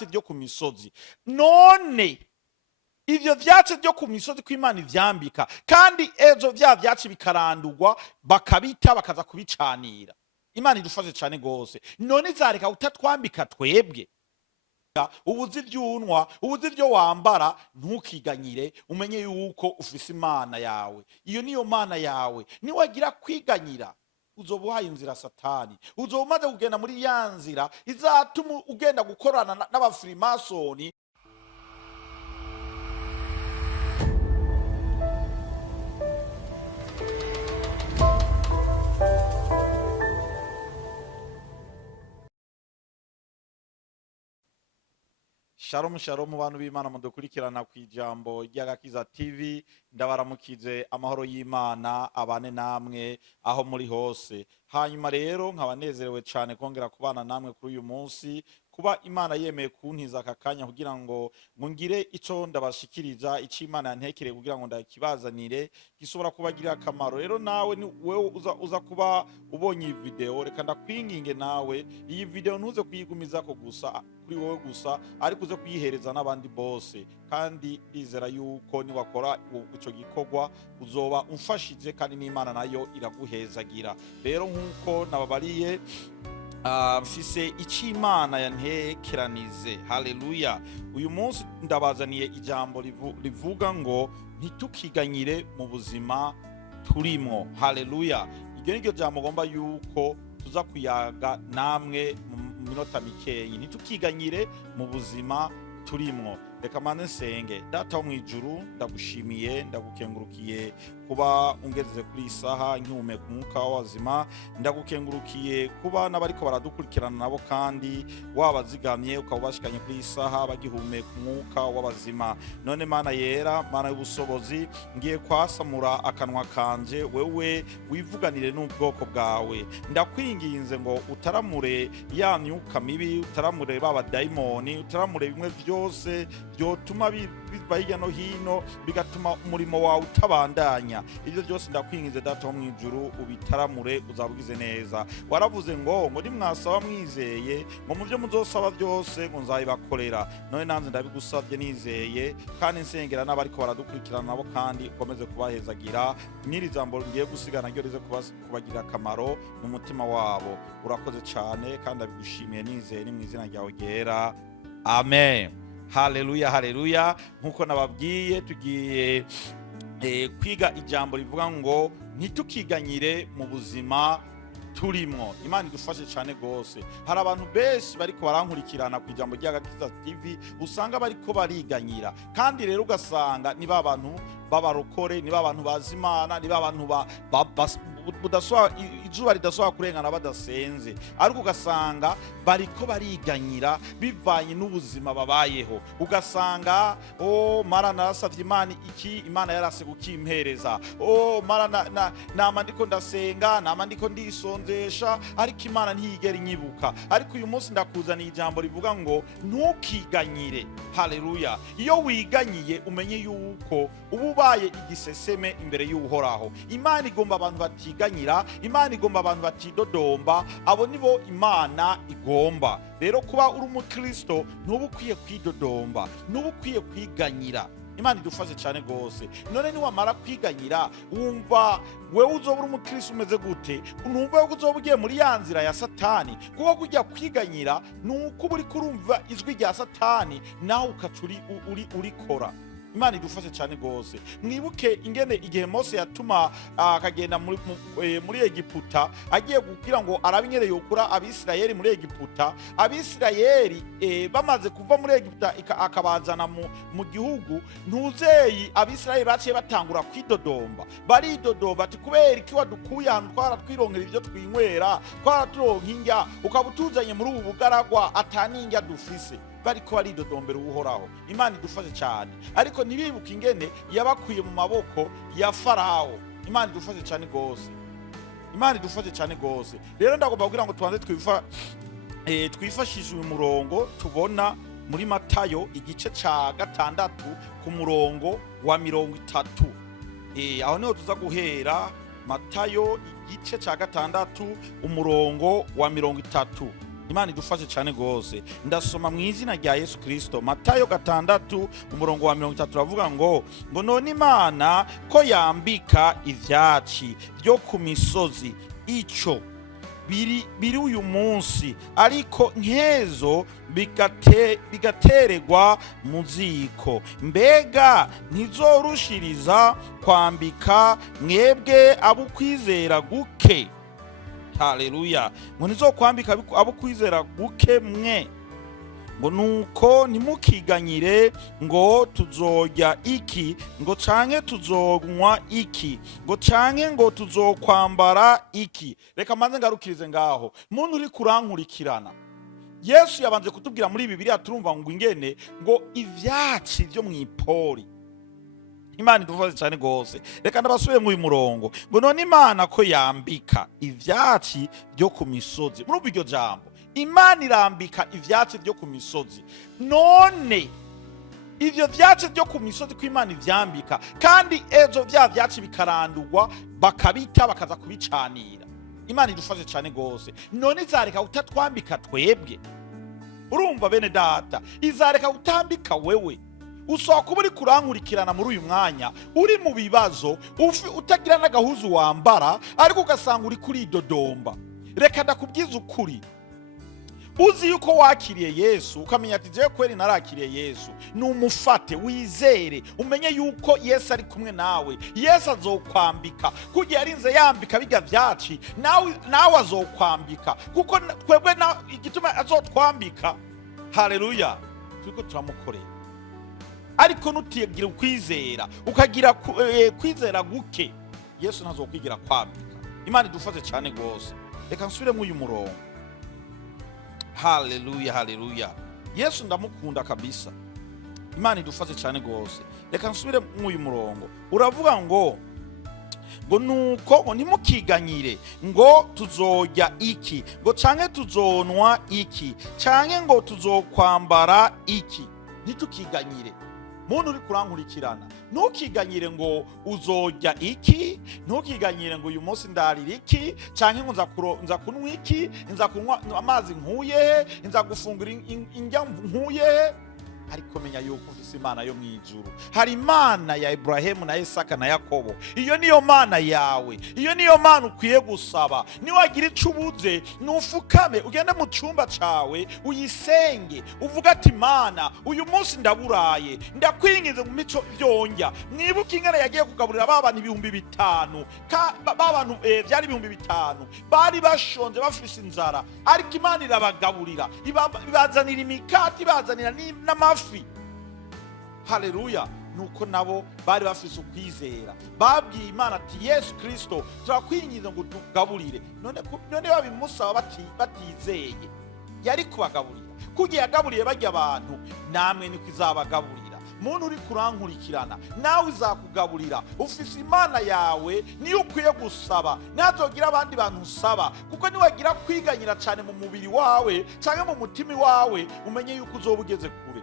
vyatsi vyo ku misozi. None ivyo vyatsi vyo ku misozi ko Imana ivyambika, kandi ejo vya vyatsi bikarandurwa bakabita bakaza kubicanira. Imana idufashe cyane gose. None izareka utatwambika twebwe? Ubuzi ivyunwa, ubuzi ivyo wambara, ntukiganyire, umenye yuko ufise Imana yawe. Iyo niyo Mana yawe. Niwagira kwiganyira, uzoba uhaye inzira Satani, uzoba umaze kugenda muri ya nzira izatuma ugenda gukorana n'abafrimasoni. Shalom shalom bantu b'Imana mudukurikirana ku ijambo ry'Agakiza TV, ndabaramukize amahoro y'Imana abane namwe aho muri hose. Hanyuma rero nkabanezerewe cyane kongera kubana namwe kuri uyu munsi, kuba Imana yemeye kuntiza aka kanya kugira ngo ngire ico ndabashikiriza, ico Imana yantekereye kugira ngo ndakibazanire gishobora kubagirira akamaro. Rero nawe ni wewe uza kuba ubonye iyi video, reka ndakwinginge nawe iyi video ntuze kuyigumiza ko gusa kuri wowe gusa, ariko uze kuyihereza n'abandi bose, kandi ndizera yuko niwakora ico gikorwa uzoba umfashije, kandi n'Imana nayo iraguhezagira. Rero nkuko nababariye, mfise ico Imana yantekeranize. Haleluya. Uyu munsi ndabazaniye ijambo rivuga ngo ntitukinganyire mu buzima turimwo. Haleluya. Iryo niryo jambo ngomba yuko tuza kuyaga namwe mu minota mikeyi. Ntitukinganyire mu buzima turimwo. Reka mane nsenge. Data wo mwijuru, ndagushimiye, ndagukengurukiye kuba ungeze kuri isaha nkihumeka umwuka w'abazima. Ndagukengurukiye kuba n'abariko baradukurikirana nabo kandi wabazigamye ukabashikanye kuri isaha bagihumeka umwuka w'abazima. None Mana yera, Mana y'ubusobozi, ngiye kwasamura akanwa kanje, wewe wivuganire n'ubwoko bwawe. Ndakwinginze ngo utaramure ya myuka mibi, utaramure baba daimoni, utaramure bimwe vyose byotuma biva hirya no hino bigatuma umurimo wawe utabandanya. Ibyo byose ndakwinginze Data wo mwijuru, ubitaramure, uzabugize neza. Waravuze ngo muri mwasaba mwizeye, ngo mu byo muzosaba byose ngo nzabibakorera. None nanze ndabigusabye nizeye, kandi nsengera n'abariko baradukurikirana nabo kandi ukomeze kubahezagira. Nyiri jambo ngiye gusigana ryo rize kubagira akamaro mu mutima wabo. Urakoze cyane kandi abigushimiye nizeye, ni mu izina ryawe ryera. Amen. Haleluya, haleluya. Nkuko nababwiye tugiye kwiga ijambo rivuga ngo ntitukinganyire mu buzima turimwo. Imana idufashe cyane gose. Hari abantu benshi bariko barankurikirana ku ijambo ry'Agakiza TV, usanga bariko bariganyira, kandi rero ugasanga ni babantu b'abarokore, ni babantu bazimana, ni babantu izuba ridashobora kurengana badasenze, ariko ugasanga bariko bariganyira bivanye n'ubuzima babayeho. Ugasanga mara narasavye Imana iki, Imana yarase gukimpereza. Mara nama ndiko ndasenga, nama ndiko ndisonzesha, ariko Imana ntiyigera inyibuka. Ariko uyu munsi ndakuzaniye ijambo rivuga ngo ntukiganyire. Haleluya. Iyo wiganyiye umenye yuko ububaye igiseseme imbere y'Uhoraho. Imana igomba abantu batiganyira, Imana igomba abantu batidodomba, abo nibo Imana igomba. Rero kuba uri umukristo ntubukwiye kwidodomba, ntubukwiye kwiganyira. Imana idufashe cyane gose. None niwamara kwiganyira, wumva wewe uzoba uri umukristo umeze gute? Ntumva ko uzoba ugiye muri ya nzira ya Satani, kuko kujya kwiganyira nuko uri kurumva ijwi rya Satani nawe ukacuri urikora. Imana idufashe cyane gose. Mwibuke ingene igihe Mose yatuma akagenda muri Egiputa, agiye kugira ngo arabinyere yokura Abisirayeli muri Egiputa. Abisirayeli bamaze kuva muri Egiputa akabazana mu gihugu, ntuzeyi Abisirayeli baciye batangura kwidodomba. Baridodomba ati kubera iki wadukuye ahantu twaratwirongera ivyo twinywera, twaraturonka indya, ukabutuzanye muri ubu bugaragwa ataninga dufise. Bariko baridodombera Uhoraho. Imana idufashe cyane, ariko ntibibuke ingene yabakuye mu maboko ya Farawo. Imana idufashe cyane gose. Imana idufashe cyane gose. Rero ndagomba kugira ngo tubanze twifashishe uyu murongo tubona muri Matayo igice ca 6 ku murongo wa 30. Aho niho tuza guhera. Matayo igice ca 6 umurongo wa 30. Imana idufashe cyane gose. Ndasoma mu izina rya Yesu Kristo, Matayo 6 umurongo wa 30 ravuga ngo none Imana ko yambika ivyaci byo ku misozi ico biri uyu munsi, ariko nkezo bigateregwa mu ziko, mbega ntizorushiriza kwambika mwebwe abukwizera guke? Haleluya. Ngo nizokwambika abukwizera guke mwe. Ngo nuko ntimukinganyire ngo tuzorya iki, ngo canke tuzonywa iki, ngo canke ngo tuzokwambara iki. Reka manze ngarukirize ngaho. Muntu uri kurankurikirana, Yesu yabanje kutubwira muri Bibiliya, turumva ngo ingene ngo ivyaci byo mw'ipori. Imana idufashe cyane gose. Reka ndabasubiye mu uyu murongo. Ngo none Imana ko yambika ivyaci byo ku misozi. Murumva iryo jambo, Imana irambika ivyaci byo ku misozi. None ivyo vyaci byo ku misozi ko Imana ivyambika, kandi ejo vya vyaci bikarandurwa bakabita bakaza kubicanira. Imana idufashe cyane gose. None izareka utatwambika twebwe? Urumva bene data, izareka utambika wewe? Usohoka kuba uri kurankurikirana muri uyu mwanya, uri mu bibazo, utagira n'agahuzu wambara, ariko ugasanga uri kuridodomba. Reka ndakubwiza ukuri, uzi yuko wakiriye Yesu, ukamenya ati jewe kweri narakiriye Yesu, numufate wizere, umenye yuko Yesu ari kumwe nawe. Yesu azokwambika kugira yarinze yambika biga vyaci, nawe azokwambika, kuko twebwe igituma azotwambika. Haleluya. Turiko turamukorera. Ariko nutigira ukwizera, ukagira kwizera guke, Yesu ntazokwigira kwambika. Imana idufashe cyane gose. Reka nsubire mu uyu murongo. Haleluya, haleluya. Yesu ndamukunda kabisa. Imana idufashe cyane gose. Reka nsubire mu uyu murongo. Uravuga ngo nuko ntimukinganyire ngo tuzorya iki, ngo canke tuzonwa iki, canke ngo tuzokwambara iki. Ntitukinganyire. Muntu uri kurankurikirana, ntukiganyire ngo uzorya iki, ntukiganyire ngo uyu munsi ndarira iki, canke ngo nza kunywa iki, nza kunywa amazi nkuye, nza gufungura indya nkuye. Ariko menya yuko ufise Imana yo mwijuru. Hari Imana ya Ibrahimu na Isaka na Yakobo. Iyo niyo Mana yawe, iyo niyo Mana ukwiye gusaba. Niwagira ico ubuze, nufukame ugende mu cyumba cawe uyisenge, uvuga ati Mana, uyu munsi ndaburaye, ndakwingize mu mico vyonja. Mwibuke ingene yagiye kugaburira babana 5,000, babantu byari 5,000, bari bashonje bafise inzara, ariko Imana irabagaburira, ibazanira imikati, ibazanira n'amafi. Haleluya. Nuko nabo bari bafise ukwizera, babwiye Imana ati Yesu Kristo turakwingiza ngo tugaburire. None babimusaba batizeye, yari kubagaburira. Kugiye yagaburiye bajya abantu, namwe niko izabagaburira. Muntu uri kurankurikirana, nawe izakugaburira. Ufise Imana yawe niyo ukwiye gusaba, ntazogira abandi bantu usaba, kuko niwagira kwiganyira cyane mu mubiri wawe cyangwa mu mutima wawe, umenye yuko uzoba ugeze kure.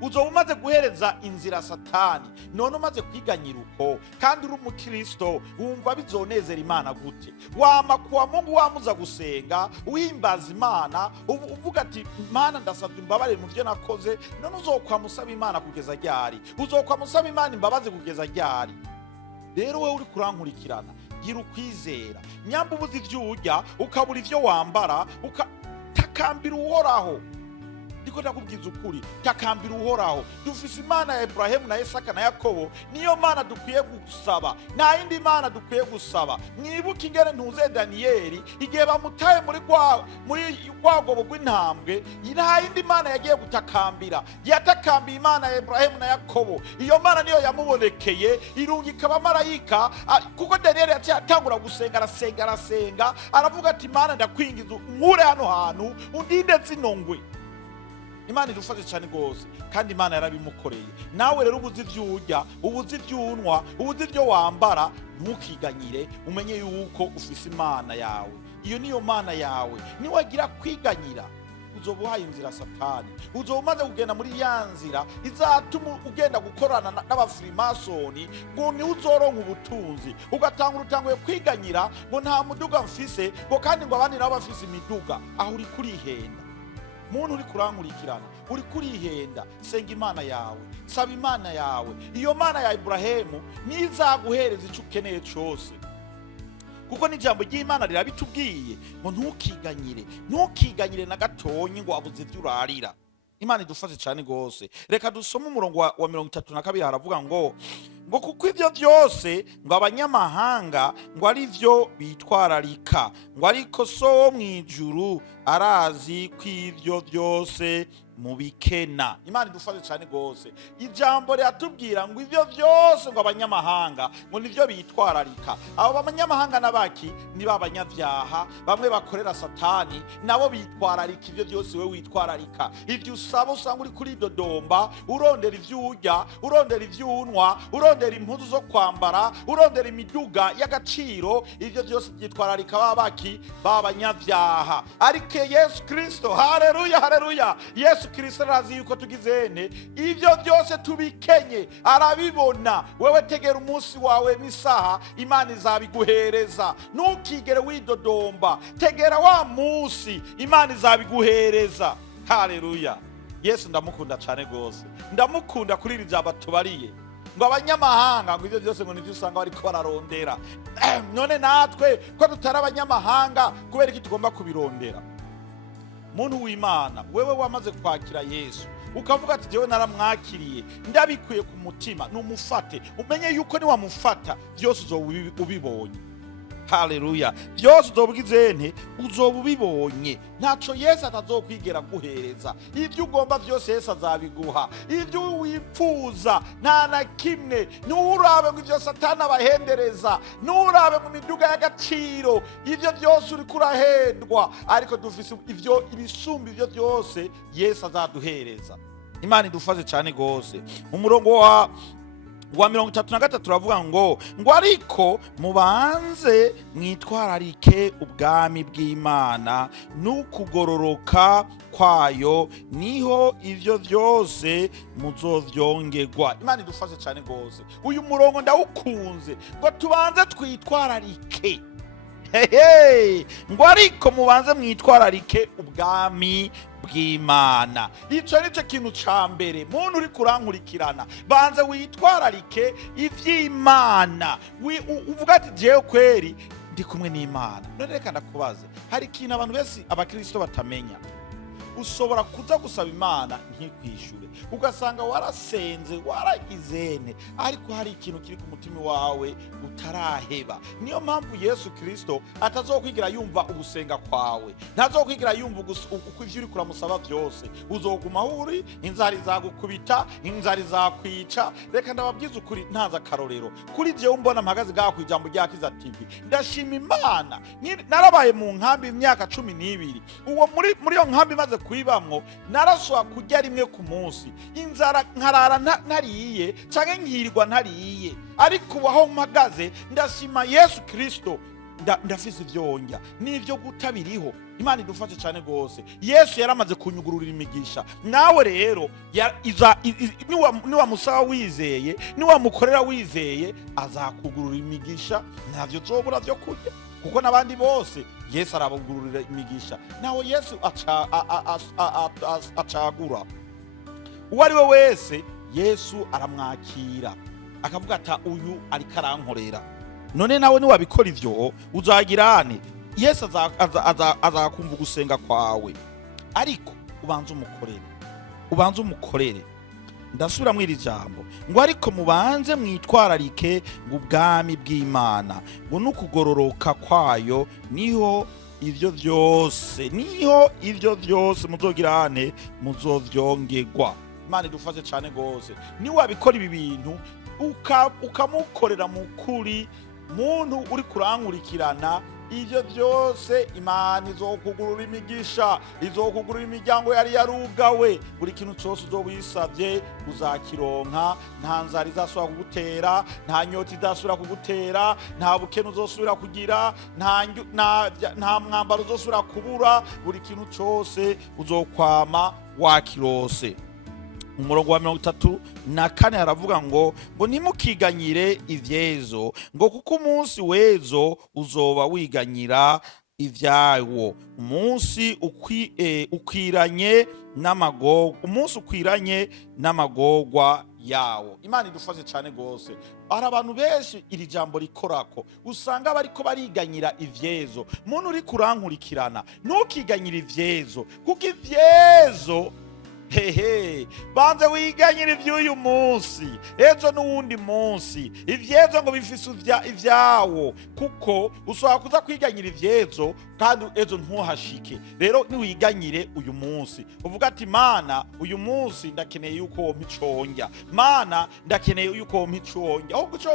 Uzoba umaze guhereza inzira Satani. None umaze kwiganyira uko, kandi uri umukristo, wumva bizonezera Imana gute? Wama kuwa Mungu wamuza gusenga, uhimbaza Imana, uvuga ati Mana ndasabye imbabarire mu byo nakoze. None uzokwamusaba Imana kugeza ryari? Uzokwamusaba Imana imbabazi kugeza ryari? Rero wewe uri kurankurikirana, gira ukwizera. Nyamba ubuze ivyo urya, ukabura ivyo wambara, takambira Uhoraho. Ndiko ndakubwiza ukuri, takambira Uhoraho. Dufise Imana ya Ibrahimu na Isaka na Yakobo, niyo Mana dukwiye gusaba, nta yindi Mana dukwiye gusaba. Mwibuke ingene ntuze Daniyeli igihe bamutaye muri rwagobo rw'intambwe, nta yindi Mana yagiye gutakambira, yatakambiye Imana ya Ibrahimu na Yakobo. Iyo Mana niyo yamubonekeye, irungika abamarayika, kuko Daniyeli yatangura gusenga, arasenga, aravuga ati Mana ndakwingiza nkure hano hantu, undinde zinongwe. Imana idufashe cyane gose, kandi Imana yarabimukoreye. Nawe rero ubuze ivyo urya, ubuze ivyo unwa, ubuze ivyo wambara, ntukiganyire, umenye yuko ufise Imana yawe. Iyo niyo Mana yawe. Niwagira kwiganyira, uzoba uhaye inzira satani, uzoba umaze kugenda muri ya nzira izatuma ugenda gukorana n'abafirimasoni, ngo ni uzoronka ubutunzi, ugatanga urutanguye kwiganyira ngo nta muduga mfise, ngo kandi ngo abandi nabo bafise imiduga. Aho uri kurihenda muntu uri kurankurikirana, uri kurihenda. Senga imana yawe, saba imana yawe. Iyo mana ya Ibrahimu nizaguhereza icyo ukeneye cyose, kuko n'ijambo ry'Imana rirabitubwiye ngo ntukiganyire na gatonyi ngo wabuze ibyo urarira. Imana idufashe cyane gose. Reka dusome umurongo wa 32 haravuga ngo kuko ibyo byose ngo abanyamahanga ngo ari byo bitwararika, ngo ariko so wo mwijuru arazi ko ibyo byose mubikena. Imana idufashe cyane gose. Ijambo riratubwira ngo ibyo byose ngo abanyamahanga ngo nivyo bitwararika. Abo abanyamahanga nabaki ni babanyabyaha, bamwe bakorera satani, nabo bitwararika ibyo byose we witwararika. Ibyo usaba usanga uri kuri dodomba, urondera ivyo urya, urondera ivyo unwa, urondera impuzu zo kwambara, urondera imiduga y'agaciro, ibyo byose byitwararika babaki babanyabyaha. Ariko Yesu Kristo, haleluya haleluya, Yesu Kristo arazi yuko tugizene ibyo byose tubikenye, arabibona. Wewe tegera umunsi wawe n'isaha Imana izabiguhereza. Ntukigere widodomba, tegera wa munsi Imana izabiguhereza. Haleluya. Yesu ndamukunda cyane gose, ndamukunda kuri iri jambo tubariye ngo abanyamahanga ngo ibyo byose ngo nivyo usanga bariko bararondera. None natwe ko tutari abanyamahanga kubera iki tugomba kubirondera? Muntu w'Imana, wewe wamaze kwakira Yesu ukavuga ati jewe naramwakiriye, ndabikuye ku mutima, numufate. Umenye yuko ni wamufata byose uzobibonye. Haleluya. Byose uzobwizene uzobubibonye. Ntaco Yesu atazokwigera guhereza. Ibyo ugomba byose Yesu azabiguha. Ibyo wipfuza nta na kimwe. Nurabe ngo ibyo satani abahendereza, nurabe mu miduga y'agaciro, ibyo byose uri kurahendwa, ariko dufise ibyo ibisumba ibyo byose Yesu azaduhereza. Imana idufashe cyane gose. Umurongo wa 33 turavuga ngo ariko mubanze mwitwararike ubwami bw'Imana n'ukugororoka kwayo, niho ivyo byose muzovyongerwa. Imana idufashe cyane gose. Uyu murongo ndawukunze, ngo tubanze twitwararike. Ngo ariko mubanze mwitwararike ubwami bw'Imana. Ico nico kintu ca mbere. Muntu uri kurankurikirana, banze witwararike ivy'Imana. Uvuga ati jewe kweri ndi kumwe n'Imana. None reka ndakubaze, hari ikintu abantu bese abakristo batamenya. Ushobora kuza gusaba Imana ntikwishure, ugasanga warasenze waragizene, ariko hari ikintu kiri ku mutima wawe utaraheba. Niyo mpamvu Yesu Kristo atazokwigira yumva ugusenga kwawe, ntazokwigira yumva uko ivyo uri kuramusaba byose. Uzoguma uri, inzara izagukubita, inzara izakwica. Reka ndababwiza ukuri, ntaza karorero kuri jewe mbona mpagaze gaha ku ijambo rya Kiza TV. Ndashima Imana, narabaye mu nkambi imyaka 12. Uwo muri yo nkambi maze kwibamwo narashwa kurya rimwe ku munsi, inzara nkarara ntariye canke nkirwa ntariye. Ariko waho mpagaze ndashima Yesu Kristo, ndafise ivyonja n'ivyo gutabiriho. Imana idufashe cyane gose. Yesu yaramaze kunyugururira imigisha. Nawe rero niwa musaba wizeye, niwa mukorera wizeye, azakugururira imigisha, ntavyo zobura vyo kurya, kuko nabandi bose Yesu arabugururira imigisha. Nawe Yesu acagura uwari we wese. Yesu aramwakira akavuga ati uyu ariko arankorera. None nawe ni wabikora ivyo uzagirane, Yesu azakumva gusenga kwawe. Ariko ubanze umukorere. Ndasubira mwiri jambo ngo ariko mubanze mwitwararike ngo ubwami bw'Imana ngo n'ukugororoka kwayo, niho ivyo byose muzogirane muzovyongerwa. Imana idufashe cyane gose. Ni wabikora ibi bintu ukamukorera mu kuri, muntu uri kurankurikirana, ivyo vyose Imana izokugurura imigisha, izokugurura imiryango yari yarugawe. Buri kintu cyose uzowisavye uzakironka, nta nzara izasubira kugutera, nta nyota izasubira kugutera, nta bukene uzosubira kugira, nta mwambaro uzosubira kubura. Buri kintu cyose uzokwama wakirose. Umurongo wa 34 haravuga ngo ntimukinganyire ivyezo, ngo kuko umunsi wezo uzoba wiganyira ivyawo. Umunsi ukwiranye n'amagorwa yawo. Imana idufashe cyane gose. Hari abantu benshi iri jambo rikorako, usanga bariko bariganyira ivyezo. Muntu uri kurankurikirana, ntukiganyire ivyezo, kuko ivyezo banze wiganyira ivy'uyu munsi, ejo n'uwundi munsi. Ivyezo ngo bifise ivyawo, kuko ushobora kuza kwiganyira ivyezo kandi ejo ntuhashike. Rero niwiganyire uyu munsi, uvuga ati Mana, uyu munsi ndakeneye yuko wompa iconja, Mana ndakeneye yuko wompa iconja. Aho guco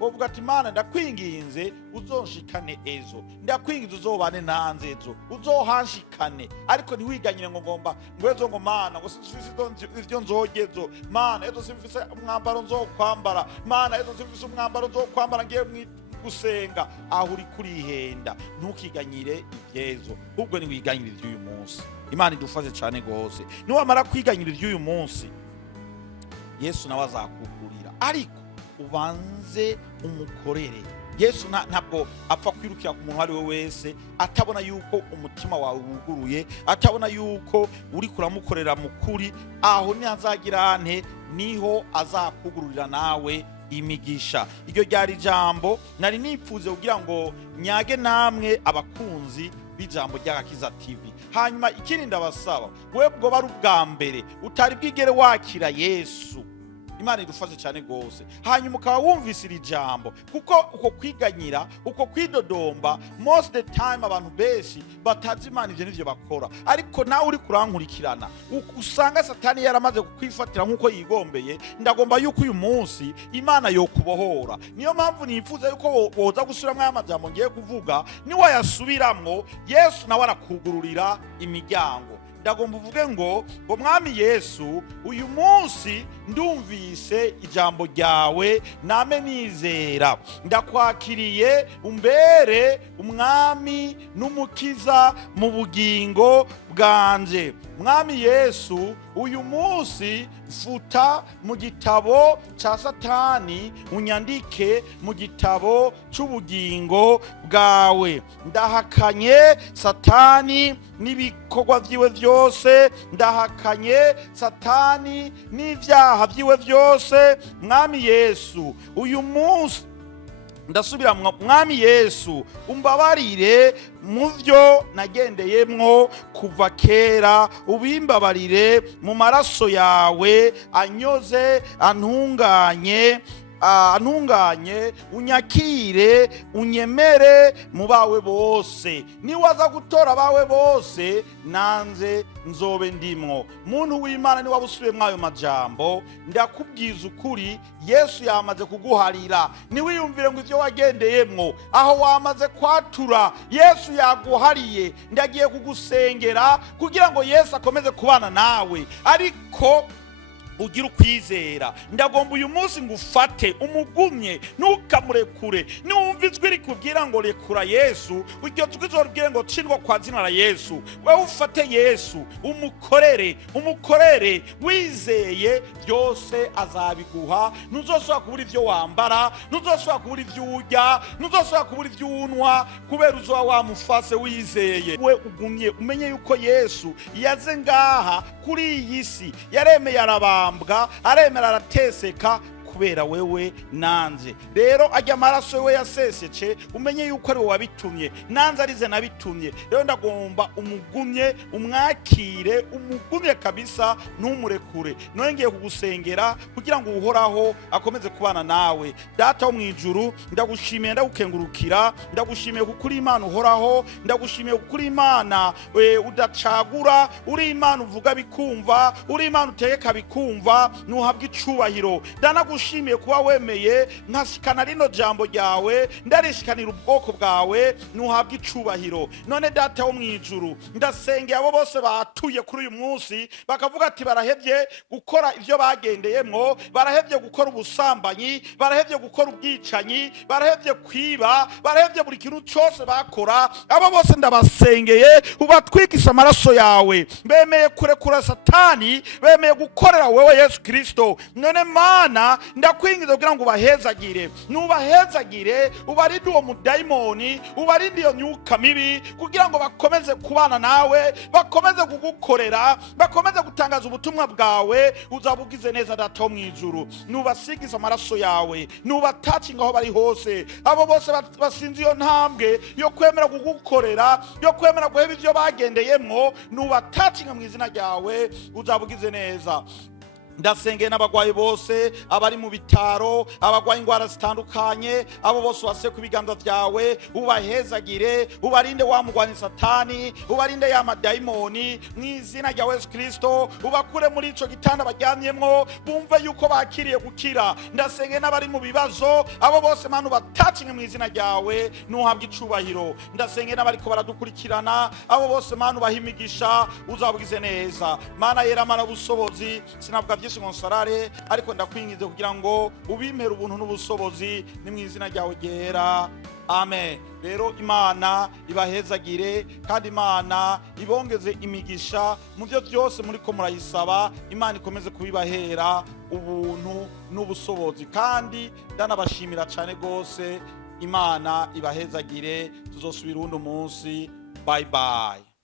wovuga ati Mana ndakwinginze uzonshikane ejo, ndakwinginze uzobane nanze ejo, uzohanshikane. Ariko ntiwiganyire ngo ejo ngo Mana ngo sinfise ivyo nzogezo, Mana ejo sinfise umwambaro nzokwambara, Mana ejo sinfise umwambaro nzokwambara ngiye gusenga. Aho uri kurihenda. Ntukiganyire ivyezo, ahubwo niwiganyire ivy'uyu munsi. Imana idufashe cyane gose. Niwamara kwiganyira ivy'uyu munsi, Yesu nawe azakugurira, ariko ubanze umukorere. Yesu ntabwo apfa kwirukira ku muntu ari we wese atabona yuko umutima wawe wuguruye, atabona yuko uri kuramukorera mukuri. Aho nihazagira niho azakugururira nawe imigisha. Iryo ryari jambo nari nipfuze kugira ngo nyage namwe abakunzi b'ijambo ry'Agakiza TV. Hanyuma ikindi ndabasaba, webwo bari ubwa mbere utari bwigere wakira Yesu, Imana idufashe cyane gose. Hanyuma ukaba wumvise iri jambo, kuko uko kwiganyira, uko kwidodomba, most the time abantu benshi batazi Imana ivyo nivyo bakora. Ariko nawe uri kurankurikirana, usanga Satani yaramaze kukwifatira nkuko yigombeye. Ndagomba yuko uyu munsi Imana yokubohora. Niyo mpamvu nifuza yuko woza gusubiramwo aya majambo ngiye kuvuga. Niwayasubiramwo, Yesu nawe arakugururira imiryango. Ndagomba uvuge ngo Mwami Yesu, uyu munsi ndumvise ijambo ryawe, name nizera, ndakwakiriye umbere umwami n'umukiza mu bugingo bwanje. Mwami Yesu, uyu munsi futa mu gitabo ca Satani, unyandike mu gitabo c'ubugingo bwawe. Ndahakanye Satani n'ibikorwa vyiwe vyose, ndahakanye Satani n'ivyaha vyiwe vyose. Mwami Yesu, uyu munsi ndasubira Mwami Yesu, umbabarire mu vyo nagendeyemwo kuva kera, ubimbabarire mu maraso yawe anyoze antunganye, unyakire unyemere mu bawe bose. Niwaza gutora abawe bose, nanze nzobe ndimwo. Muntu w'Imana, ni wabusubiye mwayo majambo, ndakubwiza ukuri, Yesu yamaze kuguharira. Niwiyumvire ngo ivyo wagendeyemwo, aho wamaze kwatura, Yesu yaguhariye. Ndagiye kugusengera kugira ngo Yesu akomeze kubana nawe, ariko ugira ukwizera. Ndagomba uyu munsi ngufate, umugumye, ntukamurekure. Niwumva ijwi rikubwira ngo rekura Yesu, iryo jwi uzorubwire ngo cindwa kwa zina la Yesu. Wewe ufate Yesu, umukorere wizeye, byose azabiguha. Ntuzosubira kubura ivyo wambara, ntuzosubira kubura ivyo urya, ntuzosubira kubura ivyo unwa, kubera uzoba wamufase wizeye. We ugumye umenye yuko Yesu yaze ngaha kuri iyi si, yaremeye aremera arateseka kubera wewe nanje. Rero ajya amaraso we yasesece, umenye yuko ari wowe wabitumye, nanze arize nabitumye. Rero ndagomba umugumye, umwakire, umugumye kabisa, ntumurekure. Nongeye kugusengera kugira ngo uhoraho akomeze kubana nawe. Data wo mwijuru, ndagushimiye, ndagukengurukira, ndagushimiye kukuri Imana uhoraho, ndagushimiye kukuri Imana udacagura, uri Imana uvuga bikumva, uri Imana utegeka bikumva. Nuhabwe icubahiro. ndagushimiye kuba wemeye nkashikana rino jambo ryawe, ndarishikanira ubwoko bwawe, nuhabwa icubahiro. None data wo mwijuru, ndasengeye abo bose batuye kuri uyu munsi bakavuga ati barahevye gukora ivyo bagendeyemwo, barahevye gukora ubusambanyi, barahevye gukora ubwicanyi, barahevye kwiba, barahevye buri kintu cyose bakora. Abo bose ndabasengeye ubatwikisha amaraso yawe, bemeye kurekura Satani, bemeye gukorera wewe Yesu Kristo. None Mana, ndakwingiza kugira ngo ubahezagire, nubahezagire, ubarinde uwo mudayimoni, ubarinde iyo myuka mibi, kugira ngo bakomeze kubana nawe, bakomeze kugukorera, bakomeze gutangaza ubutumwa bwawe. Uzabugize neza data wo mwijuru, nubasigiza amaraso yawe, nubatacinga aho bari hose. Abo bose basinzi iyo ntambwe yo kwemera kugukorera, yo kwemera guheba ivyo bagendeyemwo, nubatacinga mu izina ryawe, uzabugize neza. Ndasengeye n'abagwayi bose, abari mu bitaro, abagwaye ingwara zitandukanye, abo bose wase ku biganza vyawe, ubahezagire, ubarinde wa mugwani Satani, ubarinde ya madayimoni mu izina rya Yesu Kristo. Ubakure muri ico gitanda baryamyemwo, bumve yuko bakiriye gukira. Ndasengeye n'abari mu bibazo, abo bose Mana ubatacinge mu izina ryawe, nuhabwa icubahiro. Ndasengeye n'abariko baradukurikirana, abo bose Mana ubahimigisha, uzabugize neza. Mana yera, Mana busobozi, sinavuga nsarare, ariko ndakwingize kugira ngo ubimpere ubuntu n'ubusobozi, ni mu izina ryawe ryera, amen. Rero Imana ibahezagire, kandi Imana ibongeze imigisha mu byo byose muriko murayisaba. Imana ikomeze kubibahera ubuntu n'ubusobozi, kandi ndanabashimira cyane gose. Imana ibahezagire, tuzosubira undi munsi. Bye bye.